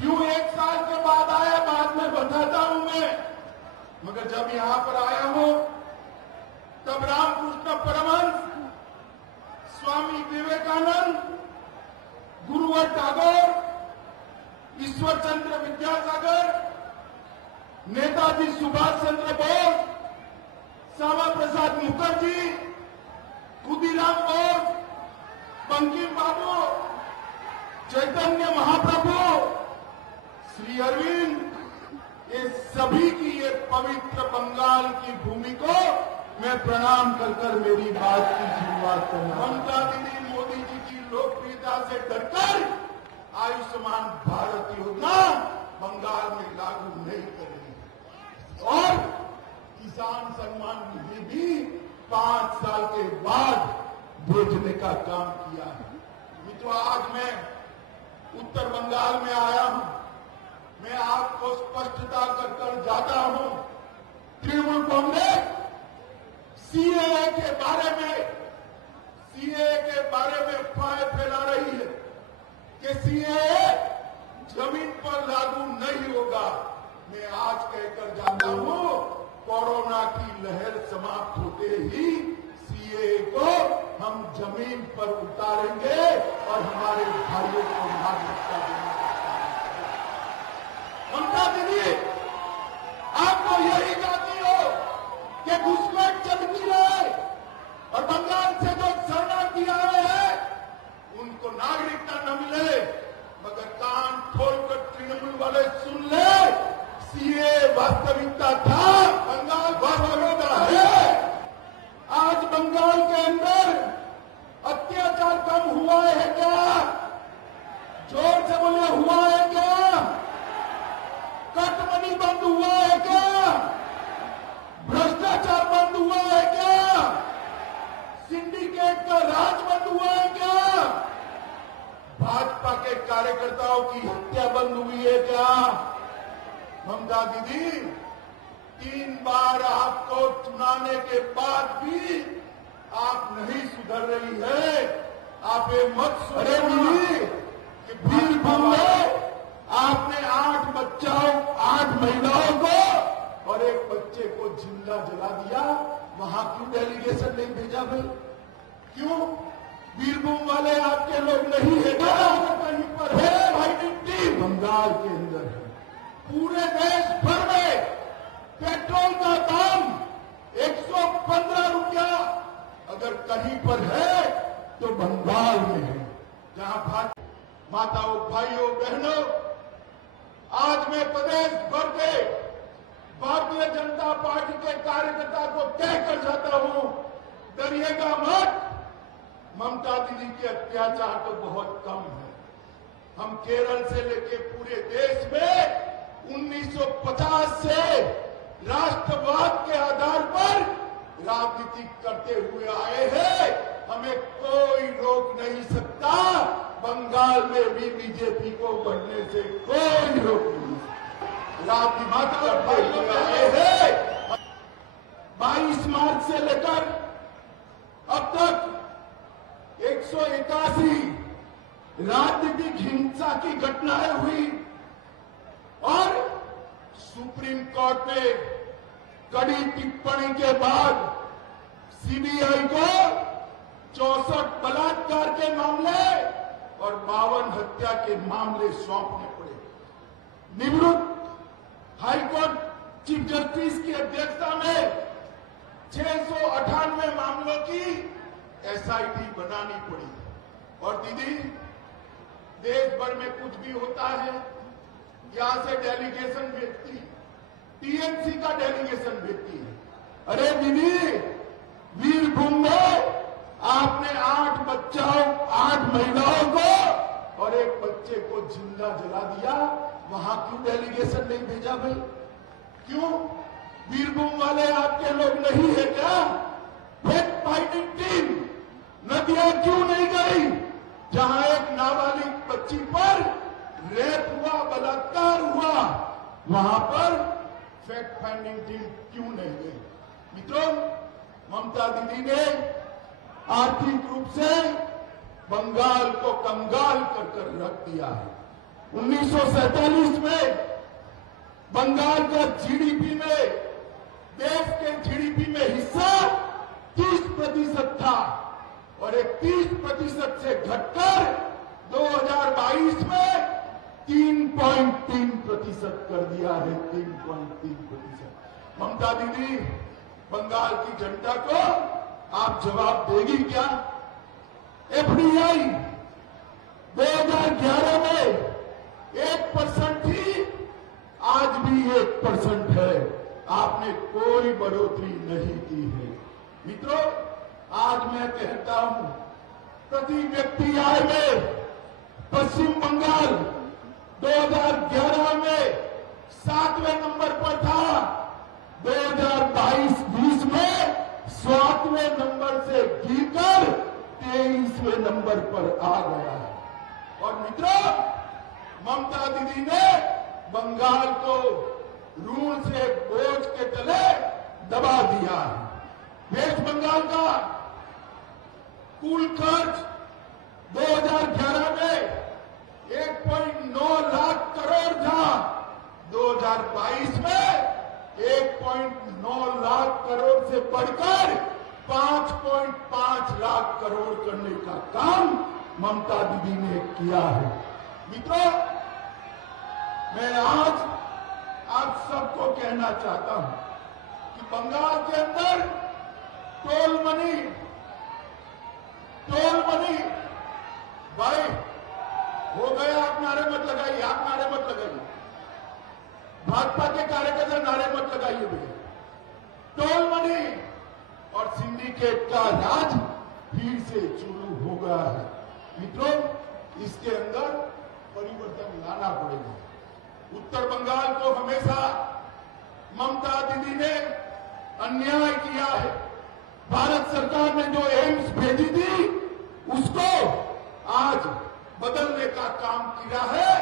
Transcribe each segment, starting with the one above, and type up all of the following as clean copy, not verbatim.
क्यों 1 साल के बाद आया, बाद में बताता हूं मैं। मगर जब यहां पर आया हूं तब रामकृष्ण परमहंस, स्वामी विवेकानंद, गुरुवर टैगोर, ईश्वर चंद्र विद्यासागर, नेताजी सुभाष चंद्र बोस, श्यामा प्रसाद मुखर्जी, खुदीराम बोस, बंकिम बाबू, चैतन्य महाप्रभु, श्री अरविंद, ये सभी की ये पवित्र बंगाल की भूमि को मैं प्रणाम कर मेरी बात की शुरुआत करना। ममता दीदी मोदी जी की लोकप्रियता से डरकर आयुष्मान भारत योजना बंगाल में लागू नहीं करेगी और किसान सम्मान निधि भी 5 साल के बाद भेजने का काम किया है। मित्रों, आज मैं उत्तर बंगाल में आया हूं, मैं आपको स्पष्टता कर जाता हूं। तृणमूल कांग्रेस सीएए के बारे में अफवाहें फैला रही है कि सीएए जमीन पर लागू नहीं होगा। मैं आज कहकर जाता हूं, कोरोना की लहर समाप्त होते ही सीएए को हम जमीन पर उतारेंगे और हमारे भाइयों को नागरिकता देने का काम। ममता दीदी, आप तो यही चाहती हो कि घुसपैठ चलती रहे और बंगाल से जो शरणार्थी आए हैं उनको नागरिकता न मिले। मगर कान खोलकर तृणमूल वाले सुन ले, सीए वास्तविकता था, बंगाल वास्तविकता है। आज बंगाल के अंदर अत्याचार कम हुआ है क्या? जोर से बोले, हुआ है क्या? कटमनी बंद हुआ है क्या? भ्रष्टाचार बंद हुआ है क्या? सिंडिकेट का राज बंद हुआ है क्या? भाजपा के कार्यकर्ताओं की हत्या बंद हुई है क्या? ममता दीदी, 3 बार आपको चुनाने के बाद भी आप नहीं सुधर रही है। आप ये मत सुधरिए कि बीरभूम में आपने 8 महिलाओं को और 1 बच्चे को जिंदा जला दिया। वहां क्यों डेलीगेशन नहीं भेजा भाई? क्यों? बीरभूम वाले आपके लोग नहीं है क्या? कहीं पर है फाइटिंग टीम, बंगाल के अंदर है। पूरे देश भर में पेट्रोल का दाम 115 रुपया अगर कहीं पर है तो बंगाल में है। जहां माताओं, भाइयों, बहनों, आज मैं प्रदेश भर के भारतीय जनता पार्टी के कार्यकर्ता को कहकर जाता हूं, डरिएगा मत। ममता दीदी के अत्याचार तो बहुत कम है। हम केरल से लेके पूरे देश में 1950 से राष्ट्रवाद के आधार पर राजनीति करते हुए आए हैं। हमें कोई रोक नहीं सकता। बंगाल में भी बीजेपी को बढ़ने से कोई रोक नहीं सकता। राजनीति करते हुए आए हैं। 22 मार्च से लेकर अब तक 181 राजनीतिक हिंसा की घटनाएं हुई और सुप्रीम कोर्ट ने कड़ी टिप्पणी के बाद सीबीआई को 64 बलात्कार के मामले और 52 हत्या के मामले सौंपने पड़े। निवृत्त हाईकोर्ट चीफ जस्टिस की अध्यक्षता में 698 मामलों की एसआईटी बनानी पड़ी। और दीदी, देश भर में कुछ भी होता है, यहां से डेलीगेशन भेजती, टीएमसी का डेलीगेशन भेजती है। अरे दीदी, बीरभूम में आपने 8 महिलाओं को और 1 बच्चे को जिंदा जला दिया। वहां क्यों डेलीगेशन नहीं भेजा भाई? क्यों? बीरभूम वाले आपके लोग नहीं है क्या? फैक्ट फाइटिंग टीम नदियां क्यों नहीं गई? जहां एक नाबालिग बच्ची पर रेप हुआ, बलात्कार हुआ, वहां पर फैक्ट फाइंडिंग टीम क्यों नहीं गई? मित्रों, ममता दीदी ने आर्थिक रूप से बंगाल को कंगाल कर रख दिया है। 1947 में बंगाल का जीडीपी में, देश के जीडीपी में हिस्सा 30% था और एक 30% से घटकर 2022 में 3.3% कर दिया है। 3.3%। ममता दीदी, बंगाल की जनता को आप जवाब देगी क्या? एफडीआई 2011 में 1% थी, आज भी 1% है। आपने कोई बढ़ोतरी नहीं की है। मित्रों, आज मैं कहता हूं, प्रति व्यक्ति आय में पश्चिम बंगाल 2011 में 7वें नंबर पर था, 2022-20 में 7वें नंबर से गिरकर 23वें नंबर पर आ गया है। और मित्रों, ममता दीदी ने बंगाल को ऋण से बोझ के तले दबा दिया है। वेस्ट बंगाल का कुल खर्च 2011 में 1.9 लाख करोड़ था, 2022 में 1.9 लाख करोड़ से बढ़कर 5.5 लाख करोड़ करने का काम ममता दीदी ने किया है। मित्रों, मैं आज आप सबको कहना चाहता हूं कि बंगाल के अंदर टोल मनी भाई हो गया। आप नारे मत लगाइए, आप नारे मत लगाइए, भाजपा के कार्यकर्ता नारे मत लगाइए भैया। टोल मनी और सिंडिकेट का राज फिर से शुरू हो गया है। मित्रों, इसके अंदर परिवर्तन लाना पड़ेगा। उत्तर बंगाल को हमेशा ममता दीदी ने अन्याय किया है। भारत सरकार ने जो एम्स भेजी थी, उसको आज बदलने का काम किया है,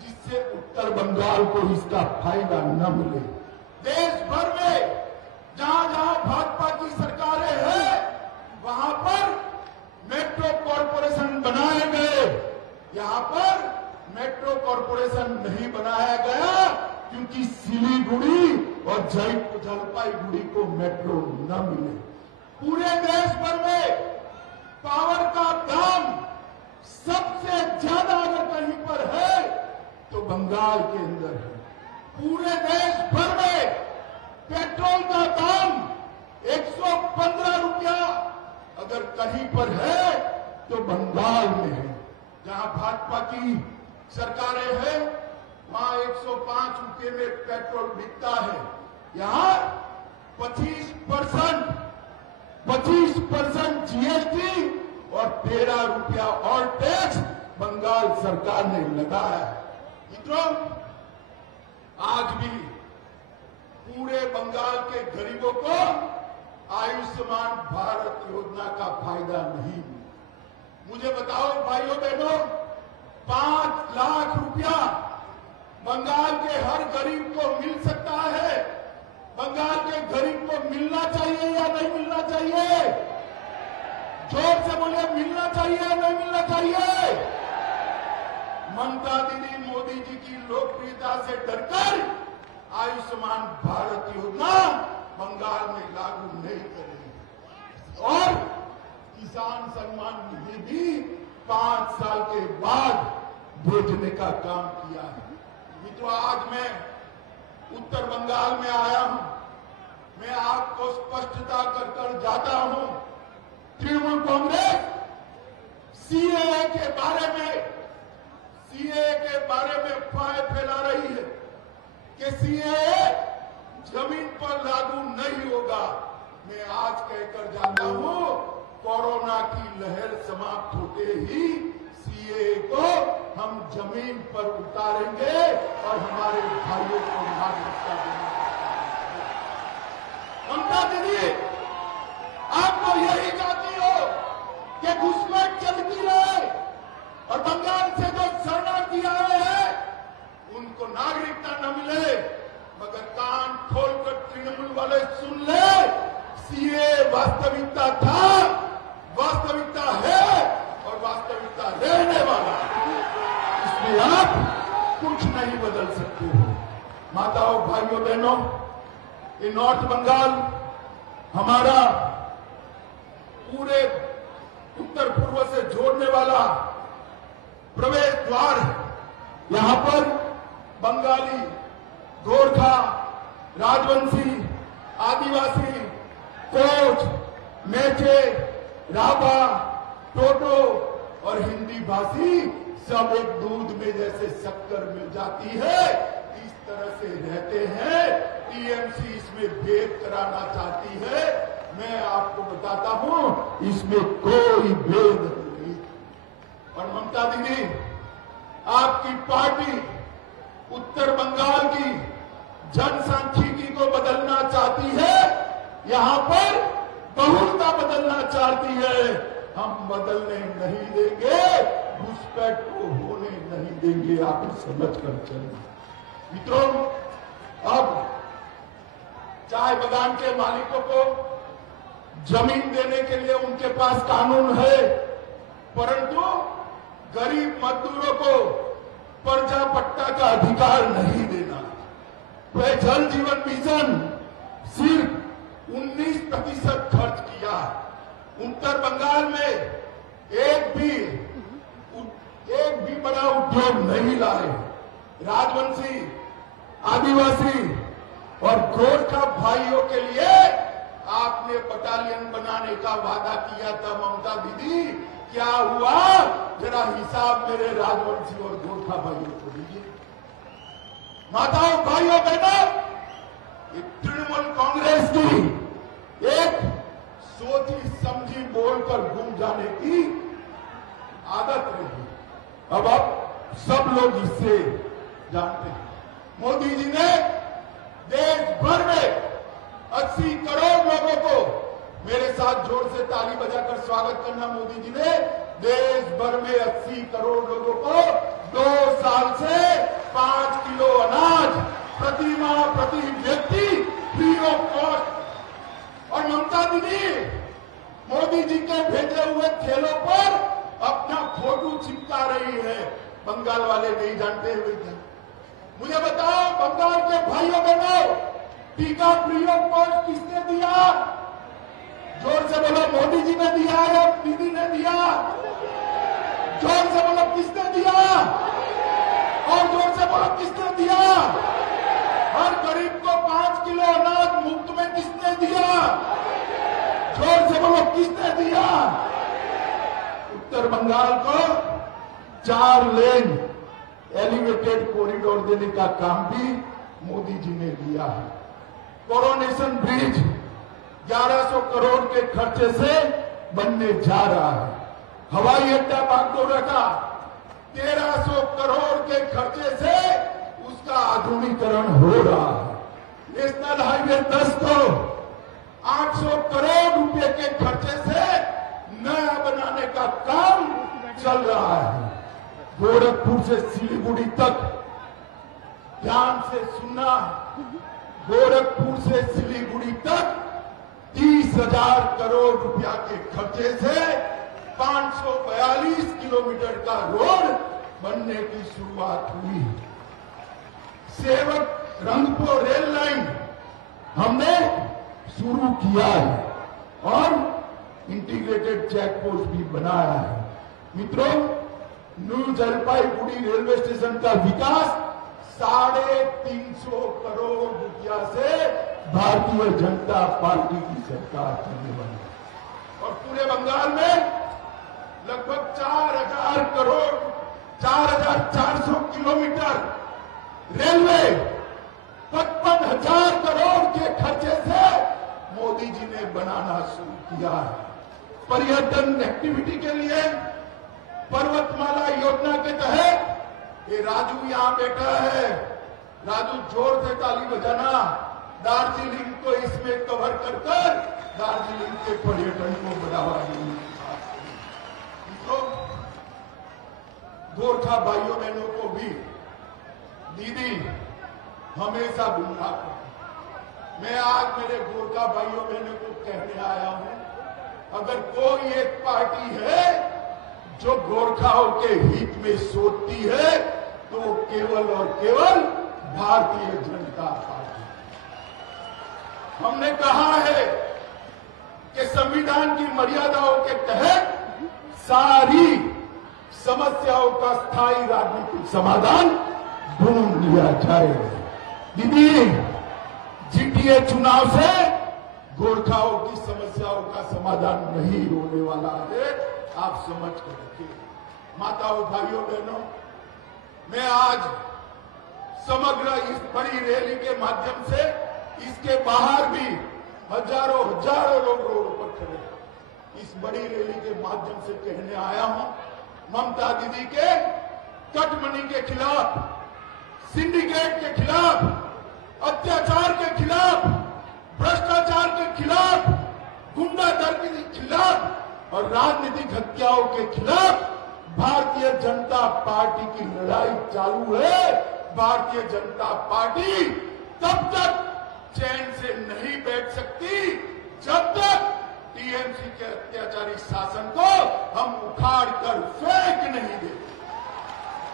जिससे उत्तर बंगाल को इसका फायदा न मिले। देश भर में जहां जहां भाजपा की सरकारें हैं, वहां पर मेट्रो कॉरपोरेशन बनाए गए। यहां पर मेट्रो कॉरपोरेशन नहीं बनाया गया क्योंकि सिलीगुड़ी और जलपाईगुड़ी को मेट्रो न मिले। पूरे देश भर में पावर का दाम सबसे ज्यादा अगर कहीं पर है तो बंगाल के अंदर है। पूरे देश भर में पेट्रोल का दाम 115 रुपया अगर कहीं पर है तो बंगाल में है। जहां भाजपा की सरकारें हैं, वहां 105 रुपये में पेट्रोल बिकता है। यहां 25% जीएसटी और 13 रुपया और टैक्स बंगाल सरकार ने लगाया है। मित्रों, आज भी पूरे बंगाल के गरीबों को आयुष्मान भारत योजना का फायदा नहीं मिला। मुझे बताओ भाइयों बहनों, 5 लाख रुपया बंगाल के हर गरीब को मिल सकता है। बंगाल के गरीब को मिलना चाहिए या नहीं मिलना चाहिए? जोर से बोलिए, मिलना चाहिए या नहीं मिलना चाहिए? ममता दीदी मोदी जी की लोकप्रियता से डरकर आयुष्मान भारत योजना बंगाल में लागू नहीं करेगी और किसान सम्मान निधि भी 5 साल के बाद भेजने का काम किया है। मित्रों, आज मैं उत्तर बंगाल में आया हूं। मैं आपको स्पष्टता कर जाता हूं, तृणमूल कांग्रेस सीएए के बारे में अफवाहें फैला रही है कि सीएए जमीन पर लागू नहीं होगा। मैं आज कहकर जाता हूं, कोरोना की लहर समाप्त होते ही सीएए को हम जमीन पर उतारेंगे और हमारे भाइयों को नागरिकता देंगे। ममता दीदी, आप तो यही चाहती हो कि घुसपैठ चलती रहे और बंगाल से जो शरणार्थी आए हैं उनको नागरिकता न मिले, मगर कान खोलकर तृणमूल वाले सुन ले, सीएए वास्तविकता था, वास्तविकता है और वास्तविकता रहने वाला। इसमें आप कुछ नहीं बदल सकते हो। माताओं, भाइयों, बहनों, ये नॉर्थ बंगाल हमारा पूरे उत्तर पूर्व से जोड़ने वाला प्रवेश द्वार है। यहां पर बंगाली, गोरखा, राजवंशी, आदिवासी, कोच, मेचे, राभा, टोटो और हिंदी भाषी सब एक दूध में जैसे शक्कर मिल जाती है, इस तरह से रहते हैं। टीएमसी इसमें भेद कराना चाहती है। मैं आपको बताता हूं, इसमें कोई भेद नहीं। और ममता दीदी, आपकी पार्टी उत्तर बंगाल की जनसांख्यिकी को बदलना चाहती है, यहां पर बहुलता बदलना चाहती है। हम बदलने नहीं देंगे, घुसपैठ को होने नहीं देंगे। आप समझ कर चलें। मित्रों, अब चाय बागान के मालिकों को जमीन देने के लिए उनके पास कानून है, परंतु गरीब मजदूरों को पर्चा पट्टा का अधिकार नहीं देना। वह जल जीवन मिशन सिर्फ 19% खर्च किया। उत्तर बंगाल में एक भी बड़ा उद्योग नहीं लाए। राजवंशी, आदिवासी और गोरखा भाइयों के लिए आपने बटालियन बनाने का वादा किया था। ममता दीदी, क्या हुआ? जरा हिसाब मेरे राजवंशी और गोरखा भाइयों को दीजिए। माताओं, भाइयों, बहनों, तृणमूल कांग्रेस की एक सोची समझी बोलकर घूम जाने की आदत रही। अब सब लोग इससे जानते हैं। मोदी जी ने देश भर में 80 करोड़ लोगों को, मेरे साथ जोर से ताली बजाकर स्वागत करना, मोदी जी ने देश भर में 80 करोड़ लोगों को 2 साल से 5 किलो अनाज प्रति माह प्रति व्यक्ति फ्री ऑफ कॉस्ट। और ममता दीदी मोदी जी के भेजे हुए थैलों पर अपना फोटो चिपका रही है। बंगाल वाले नहीं जानते हुए क्या? मुझे बताओ, बंगाल के भाइयों बहनों, टीका फ्री ऑफ कॉस्ट किसने दिया? जोर से बोलो, मोदी जी ने दिया या दीदी ने दिया? जोर से बोलो, किसने दिया? और जोर से बोलो, किसने दिया? हर गरीब को 5 किलो अनाज मुफ्त में किसने दिया? जोर से बोलो, किसने दिया? उत्तर बंगाल को 4 लेन एलिवेटेड कॉरिडोर देने का काम भी मोदी जी ने दिया है। कोरोनेशन ब्रिज 1100 करोड़ के खर्चे से बनने जा रहा है। हवाई अड्डा बागडोगरा का 1300 करोड़ के खर्चे से उसका आधुनिकीकरण हो रहा है। नेशनल हाईवे 10 को 800 करोड़ रुपए के खर्चे से नया बनाने का काम चल रहा है। गोरखपुर से सिलीगुड़ी तक, ध्यान से सुनना, गोरखपुर से सिलीगुड़ी तक 30,000 करोड़ रुपया के खर्चे से 542 किलोमीटर का रोड बनने की शुरुआत हुई। सेवक रंगपुर रेल लाइन हमने शुरू किया है और इंटीग्रेटेड चेक पोस्ट भी बनाया है। मित्रों, न्यू जलपाईगुड़ी रेलवे स्टेशन का विकास 350 करोड़ रुपया से भारतीय जनता पार्टी की सरकार करने वाली है। और पूरे बंगाल में लगभग 4,000 करोड़, 4,400 किलोमीटर रेलवे 55,000 करोड़ के खर्चे से मोदी जी ने बनाना शुरू किया है। पर्यटन एक्टिविटी के लिए पर्वतमाला योजना के तहत ये राजू यहां बैठा है। राजू, जोर से ताली बजाना। दार्जिलिंग को इसमें कवर कर दार्जिलिंग के पर्यटन को बढ़ावा देने की बात की। तो गोरखा भाइयों बहनों को भी दीदी हमेशा गुमराह करती। मैं आज मेरे गोरखा भाइयों बहनों को कहने आया हूं, अगर कोई एक पार्टी है जो गोरखाओं के हित में सोचती है तो केवल और केवल भारतीय जनता पार्टी। हमने कहा है कि संविधान की मर्यादाओं के तहत सारी समस्याओं का स्थायी राजनीतिक समाधान ढूंढ लिया जाए। दीदी, जीटीए चुनाव से गोरखाओं की समस्याओं का समाधान नहीं होने वाला है, आप समझ कर रखिए। माताओं, भाइयों, बहनों, मैं आज समग्र इस बड़ी रैली के माध्यम से इसके बाहर भी हजारों लोग रोड पर खड़े हैं। इस बड़ी रैली के माध्यम से कहने आया हूं, ममता दीदी के कटमनी के खिलाफ, सिंडिकेट के खिलाफ, अत्याचार के खिलाफ, भ्रष्टाचार के खिलाफ, गुंडागर्दी के खिलाफ और राजनीतिक हत्याओं के खिलाफ भारतीय जनता पार्टी की लड़ाई चालू है। भारतीय जनता पार्टी तब तक चैन से नहीं बैठ सकती जब तक टीएमसी के अत्याचारी शासन को हम उखाड़ कर फेंक नहीं देते।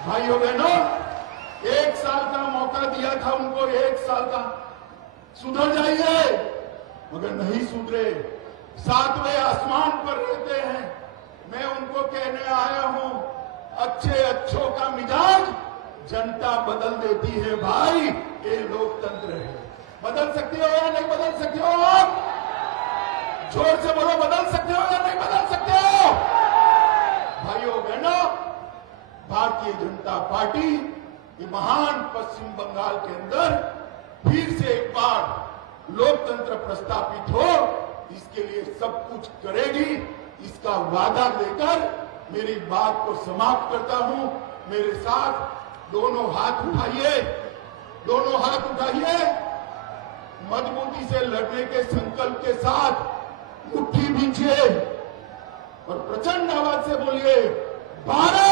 भाइयों बहनों, 1 साल का मौका दिया था उनको, 1 साल का, सुधर जाइए, मगर नहीं सुधरे, 7वें आसमान पर रहते हैं। मैं उनको कहने आया हूं, अच्छों का मिजाज जनता बदल देती है भाई, ये लोकतंत्र है। बदल सकते हो या नहीं बदल सकते हो? आप जोर से बोलो, बदल सकते हो या नहीं बदल सकते हो? भाइयों बहनों, भारतीय जनता पार्टी ये महान पश्चिम बंगाल के अंदर फिर से एक बार लोकतंत्र प्रस्थापित हो, इसके लिए सब कुछ करेगी, इसका वादा देकर मेरी बात को समाप्त करता हूं। मेरे साथ दोनों हाथ उठाइए, दोनों हाथ उठाइए, मजबूती से लड़ने के संकल्प के साथ मुट्ठी भींचिए और प्रचंड आवाज से बोलिए, भारत